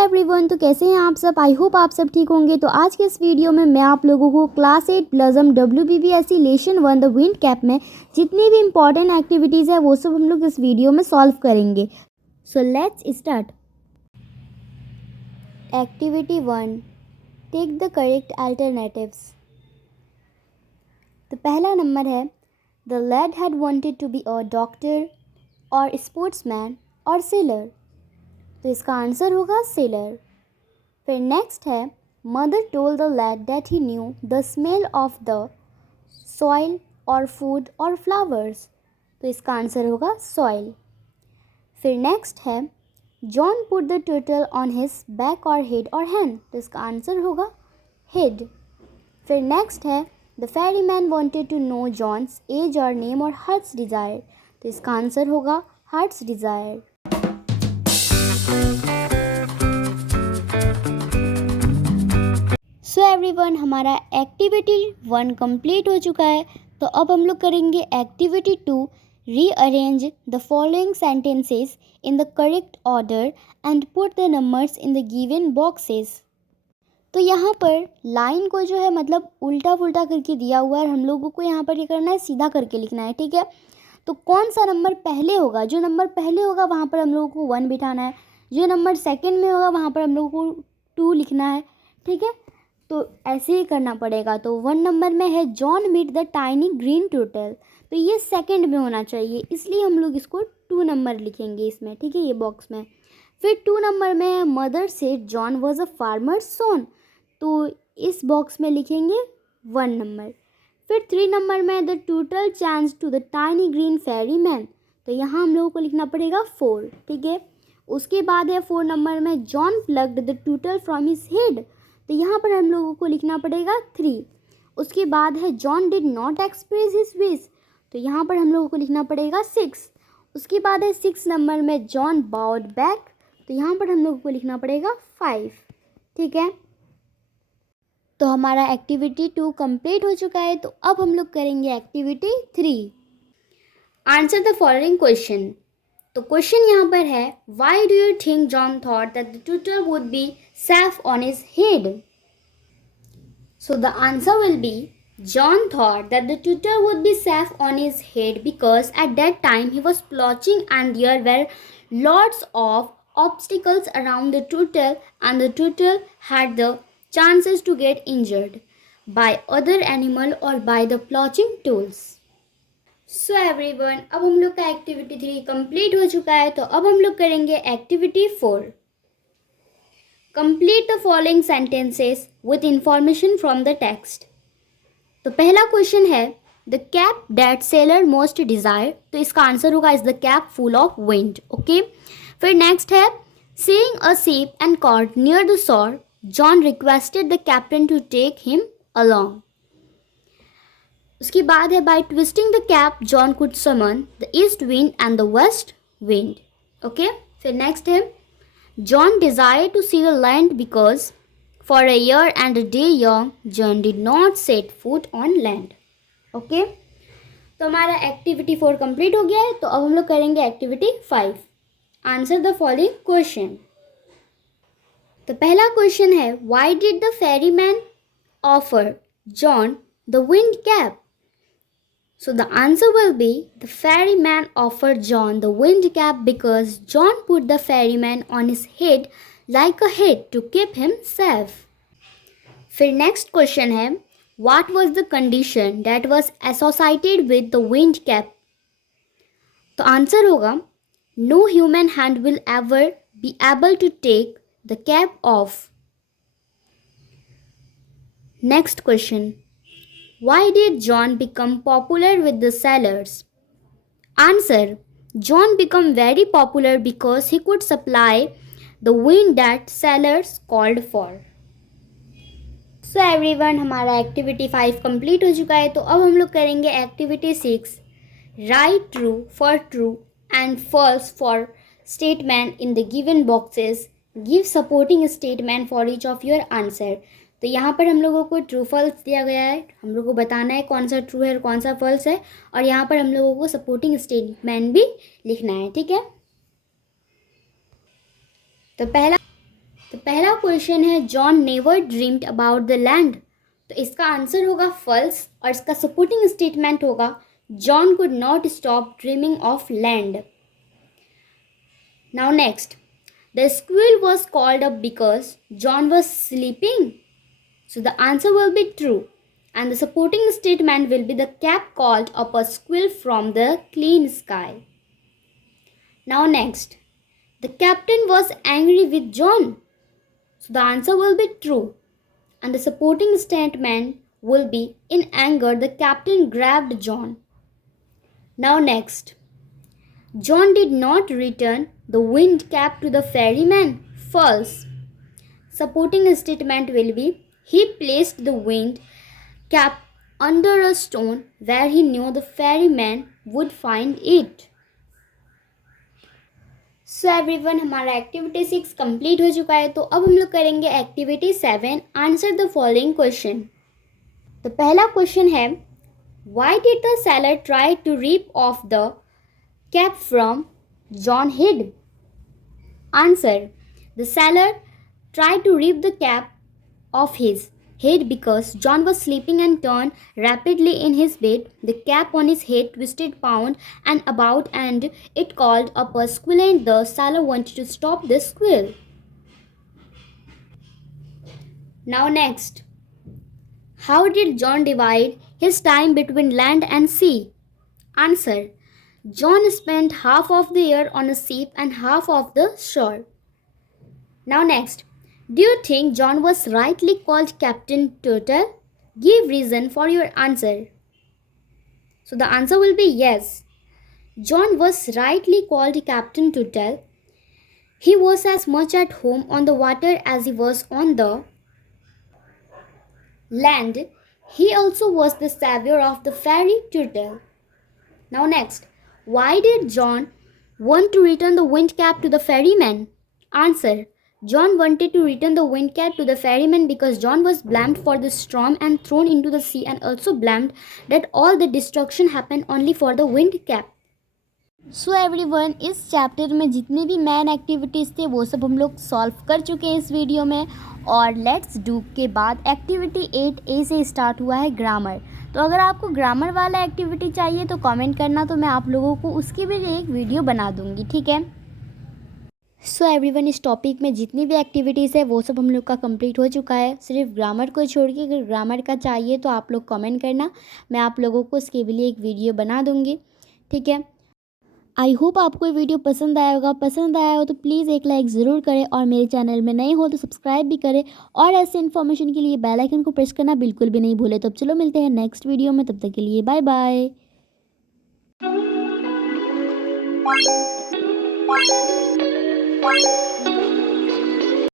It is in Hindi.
एवरीवन, तो कैसे हैं आप सब। आई होप आप सब ठीक होंगे। तो आज के इस वीडियो में मैं आप लोगों को क्लास 8 प्लजम WBBSE lesson 1 the wind cap में जितनी भी इंपॉर्टेंट एक्टिविटीज़ है वो सब हम लोग इस वीडियो में सॉल्व करेंगे। So let's start. Activity 1, take the correct alternatives. तो पहला नंबर है the lad had wanted to be a doctor और स्पोर्ट्समैन और सेलर। तो इसका आंसर होगा सेलर। फिर नेक्स्ट है mother told the lad that he knew the smell of the soil और फूड और फ्लावर्स। तो इसका आंसर होगा सॉइल। फिर नेक्स्ट है John put the turtle on his back और हेड और हैंड। तो इसका आंसर होगा हेड। फिर नेक्स्ट है the ferryman wanted to know John's age और नेम और हार्ट्स डिज़ायर। तो इसका आंसर होगा हार्ट्स डिज़ायर। सो एवरीवन, हमारा एक्टिविटी 1 कंप्लीट हो चुका है। तो अब हम लोग करेंगे activity 2, rearrange the following sentences in the correct order and put the numbers in the given boxes. तो यहाँ पर लाइन को जो है मतलब उल्टा पुल्टा करके दिया हुआ है। हम लोगों को यहाँ पर ये करना है, सीधा करके लिखना है, ठीक है। तो कौन सा नंबर पहले होगा, जो नंबर पहले होगा वहाँ पर हम लोगों को 1 बिठाना है। जो नंबर सेकंड में होगा वहाँ पर हम लोगों को 2 लिखना है, ठीक है। तो ऐसे ही करना पड़ेगा। तो 1 नंबर में है John meet the tiny green turtle. तो ये सेकंड में होना चाहिए, इसलिए हम लोग इसको 2 नंबर लिखेंगे इसमें, ठीक है, ये बॉक्स में। फिर 2 नंबर में है mother said John was a farmer's son. तो इस बॉक्स में लिखेंगे 1 नंबर। फिर 3 नंबर में the turtle changes to the tiny green ferryman. तो यहाँ हम लोगों को लिखना पड़ेगा 4, ठीक है। उसके बाद है 4 नंबर में John plucked the turtle from his head. तो यहाँ पर हम लोगों को लिखना पड़ेगा 3। उसके बाद है John did not express his wish. तो यहाँ पर हम लोगों को लिखना पड़ेगा 6। उसके बाद है 6 नंबर में जॉन बाउड बैक। तो यहाँ पर हम लोगों को लिखना पड़ेगा 5, ठीक है। तो हमारा एक्टिविटी 2 कंप्लीट हो चुका है। तो अब हम लोग करेंगे activity 3, answer the following question. तो क्वेश्चन यहाँ पर है why do you think John thought that the turtle would be safe on his head. So the answer will be John thought that the turtle would be safe on his head because at that time he was ploughing and there were lots of obstacles around the turtle and the turtle had the chances to get injured by other animal or by the plotching tools. So everyone, अब हम लोग का एक्टिविटी 3 कंप्लीट हो चुका है। तो अब हम लोग करेंगे activity 4, complete the following sentences with information from the text. तो पहला क्वेश्चन है the cap that sailor most desire. तो इसका आंसर होगा is the cap full of wind, okay. फिर नेक्स्ट है seeing a sheep and cart near the shore, John requested the captain to take him along. उसके बाद है by twisting the cap, John could summon the east wind and the west wind. Okay? फिर next है John desired to see the land because for a year and a day young, John did not set foot on land. Okay? तो हमारा एक्टिविटी 4 कंप्लीट हो गया है। तो अब हम लोग करेंगे activity 5, answer the following question. तो पहला क्वेश्चन है why did the ferryman offer John the wind cap. So the answer will be the ferryman offer John the wind cap because John put the ferryman on his head like a head to keep him safe. फिर नेक्स्ट क्वेश्चन है what was the condition that was associated with the wind cap. तो आंसर होगा no human hand will ever be able to take the cap off. Next question. Why did John become popular with the sailors? Answer. John became very popular because he could supply the wind that sailors called for. So everyone, हमारा एक्टिविटी 5 कंप्लीट हो चुका है। तो अब हम लोग करेंगे activity 6, right true for true and false for statement in the given boxes. Give supporting statement for each of your answer. तो यहाँ पर हम लोगों को ट्रू फॉल्स दिया गया है, हम लोगों को बताना है कौन सा ट्रू है और कौन सा फॉल्स है, और यहाँ पर हम लोगों को सपोर्टिंग स्टेटमेंट भी लिखना है, ठीक है। तो तो पहला क्वेश्चन है John never dreamed about the land, तो इसका आंसर होगा फॉल्स और इसका सपोर्टिंग स्टेटमेंट होगा John could not stop dreaming of land. Now next, the squill was called up because John was sleeping. So the answer will be true and the supporting statement will be the cat called up a squirrel from the clean sky. Now next, the captain was angry with John. So the answer will be true and the supporting statement will be in anger the captain grabbed John. Now next, John did not return the wind cap to the ferryman. False. Supporting statement will be he placed the wind cap under a stone where he knew the ferryman would find it. So everyone, हमारा एक्टिविटी 6 कंप्लीट हो चुका है। तो अब हम लोग करेंगे activity 7, answer the following question. तो पहला क्वेश्चन है why did the sailor try to rip off the cap from John head? Answer, the sailor tried to rip the cap off his head because John was sleeping and turned rapidly in his bed. The cap on his head twisted round and about and it called up a squirrel and the sailor wanted to stop the squirrel. Now next, how did John divide his time between land and sea? Answer, John spent half of the year on a ship and half of the shore. Now next, do you think John was rightly called Captain Turtle? Give reason for your answer. So the answer will be yes. John was rightly called Captain Turtle. He was as much at home on the water as he was on the land. He also was the savior of the fairy turtle. Now next, why did John want to return the wind cap to the ferryman? Answer, John wanted to return the wind cap to the ferryman because John was blamed for the storm and thrown into the sea and also blamed that all the destruction happened only for the wind cap. So everyone, इस चैप्टर में जितनी भी मैन एक्टिविटीज़ थे वो सब हम लोग सॉल्व कर चुके हैं इस वीडियो में। और लेट्स डू के बाद एक्टिविटी 8A से स्टार्ट हुआ है ग्रामर। तो अगर आपको ग्रामर वाला एक्टिविटी चाहिए तो कमेंट करना, तो मैं आप लोगों को उसकी भी एक वीडियो बना दूँगी, ठीक है। सो एवरीवन, इस टॉपिक में जितनी भी एक्टिविटीज़ है वो सब हम लोग का कंप्लीट हो चुका है, सिर्फ ग्रामर को छोड़ के। अगर ग्रामर का चाहिए तो आप लोग कमेंट करना, मैं आप लोगों को उसके लिए एक वीडियो बना दूँगी, ठीक है। आई होप आपको ये वीडियो पसंद आया होगा। पसंद आया हो तो प्लीज़ एक लाइक ज़रूर करें और मेरे चैनल में नए हो तो सब्सक्राइब भी करें और ऐसे इन्फॉर्मेशन के लिए बेल आइकन को प्रेस करना बिल्कुल भी नहीं भूलें। तो अब चलो मिलते हैं नेक्स्ट वीडियो में, तब तक के लिए बाय बाय।